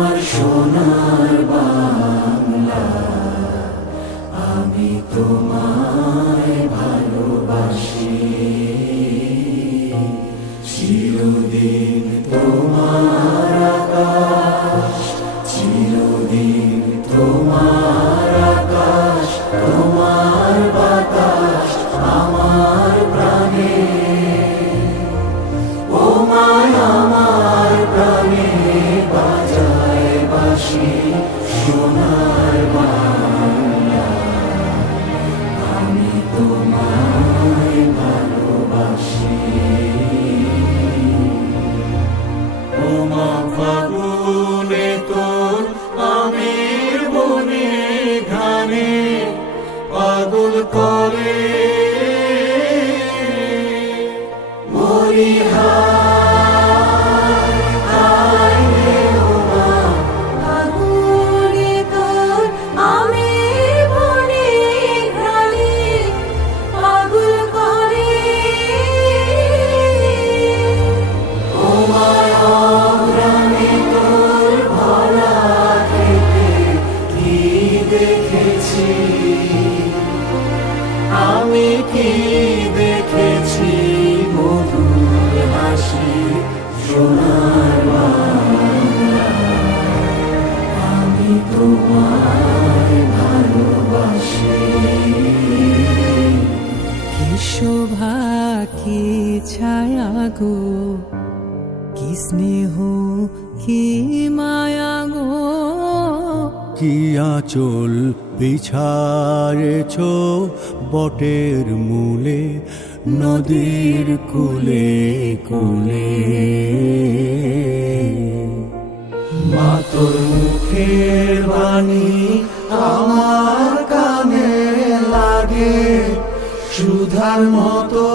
আমার সোনার বাংলা, আমি তোমায় ভালোবাসি। চিরদিন তোমার আকাশ, চিরদিন তোমার আকাশ, তোমার বাতাস আমার প্রাণে। ও মায় আমার প্রাণে বাজায় বাঁশি সোনার বাংলা, আমি তোমায় ভালোবাসি। ও মা ফাগুনে তোর আমের বনে ঘানে পাগল করে মরি হায় হায় রে। ও মা ফাগুনে তোর আমের বনে ঘ্রাণে পাগল করে। ও মা অগ্রাণে তোর ভরা খেতে কি দেখেছি, আমি কি দেখেছি মধুর হাসি সোনার বাংলা, আমি তোমায় ভালোবাসি। কি শোভা কি ছায়া গো, কি স্নেহ কি মায়া গো, কি আঁচল বিছারেছ বটের মূলে নদীর কূলে কূলে। মা তোর মুখের বাণী আমার কানে লাগে সুধার মতো।